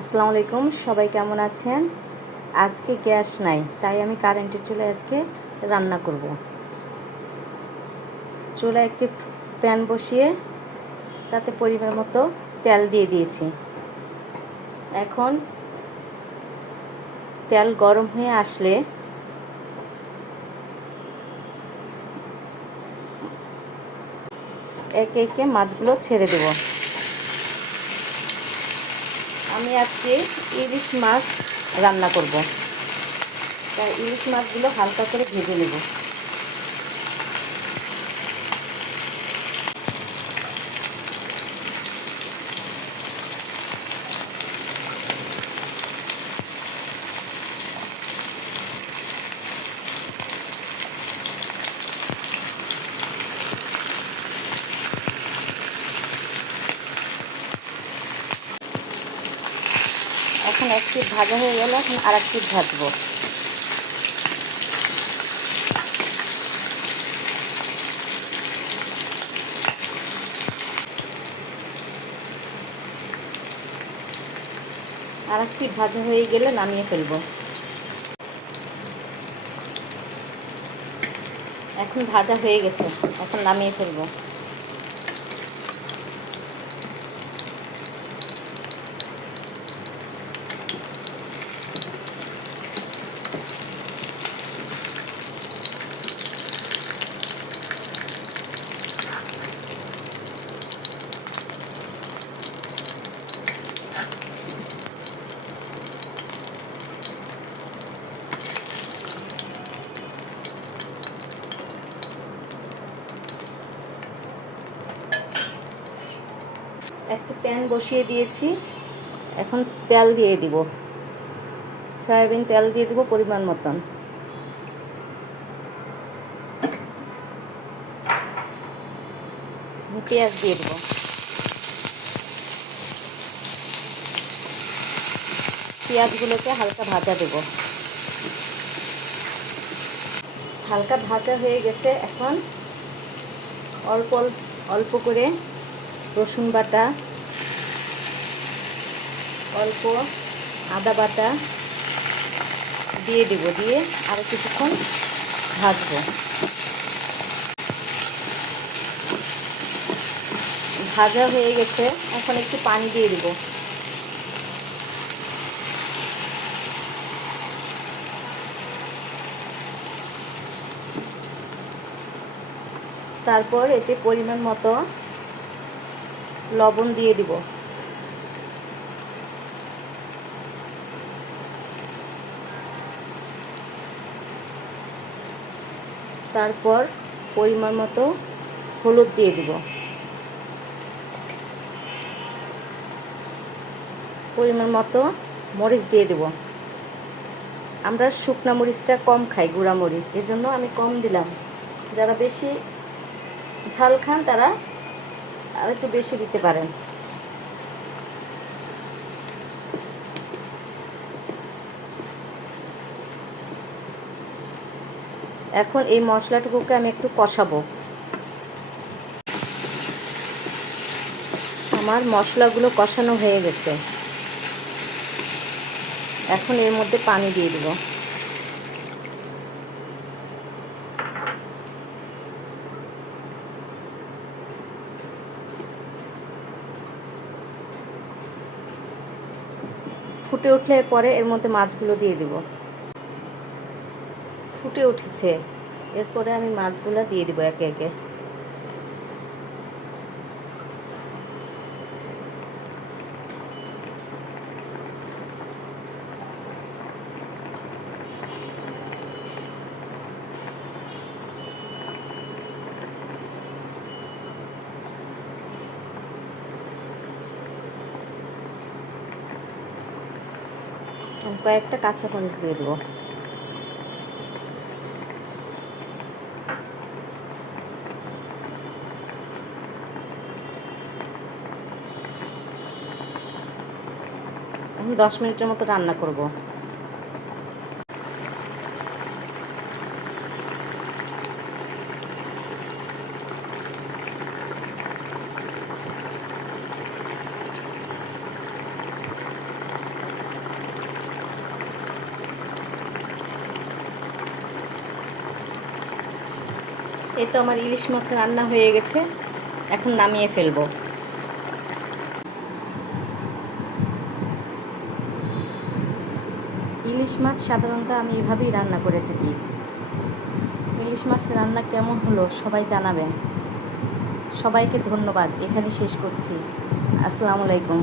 আসসালামু আলাইকুম, সবাই কেমন আছেন? আজকে গ্যাস নাই, তাই আমি কারেন্টের চুলায় আজকে রান্না করব। চুলায় একটি প্যান বসিয়ে তাতে পরিমাণ মতো তেল দিয়ে দিয়েছি। এখন তেল গরম হয়ে আসলে একে একে মাছগুলো ছেড়ে দেব। আমি আজকে ইলিশ মাছ রান্না করব, তাই ইলিশ মাছগুলো হালকা করে ভেজে নেব। এখন এক পিঠ ভাজা হয়ে গেল, এখন আর এক পিঠ ভাজবো। আর এক পিঠ ভাজা হয়ে গেলে নামিয়ে ফেলবো। এখন ভাজা হয়ে গেছে, এখন নামিয়ে ফেলবো। একটা প্যান বসিয়ে দিয়েছি, এখন তেল দিয়ে দিব। সয়াবিন তেল দিয়ে দিব পরিমাণ মতন। পেঁয়াজ দিয়ে দেব। পেঁয়াজগুলোকে হালকা ভাজা দেব। হালকা ভাজা হয়ে গেছে, এখন অল্প অল্প করে রসুন বাটা, অল্প আদা বাটা দিয়ে দেব। দিয়ে আরও কিছুক্ষণ ভাজবো। ভাজা হয়ে গেছে, এখন একটু পানি দিয়ে দেব। তারপর এতে পরিমাণ মতো লবণ দিয়ে দিব। তারপর পরিমাণ মতো হলুদ দিয়ে দিব। পরিমাণ মতো মরিচ দিয়ে দেব। আমরা শুকনো মরিচটা কম খাই, গুঁড়া মরিচ, এজন্য আমি কম দিলাম। যারা বেশি ঝাল খান তারা আর একটু বেশি দিতে পারেন। এখন এই মশলাটুকুকে আমি একটু কষাবো। আমার মশলাগুলো কষানো হয়ে গেছে, এখন এর মধ্যে পানি দিয়ে দেব। ফুটে উঠলে পরে এর মধ্যে মাছগুলো দিয়ে দেব। ফুটে উঠেছে, এরপরে আমি মাছগুলো দিয়ে দেব একে একে। কয়েকটা কাঁচা মরিচ দিয়ে দেবো। এখন 10 মিনিটের মতো রান্না করব। এই তো আমার ইলিশ মাছ রান্না হয়ে গেছে, এখন নামিয়ে ফেলবো। ইলিশ মাছ সাধারণত আমি এভাবেই রান্না করে থাকি। ইলিশ মাছ রান্না কেমন হলো সবাই জানাবেন। সবাইকে ধন্যবাদ, এখানে শেষ করছি। আসসালামু আলাইকুম।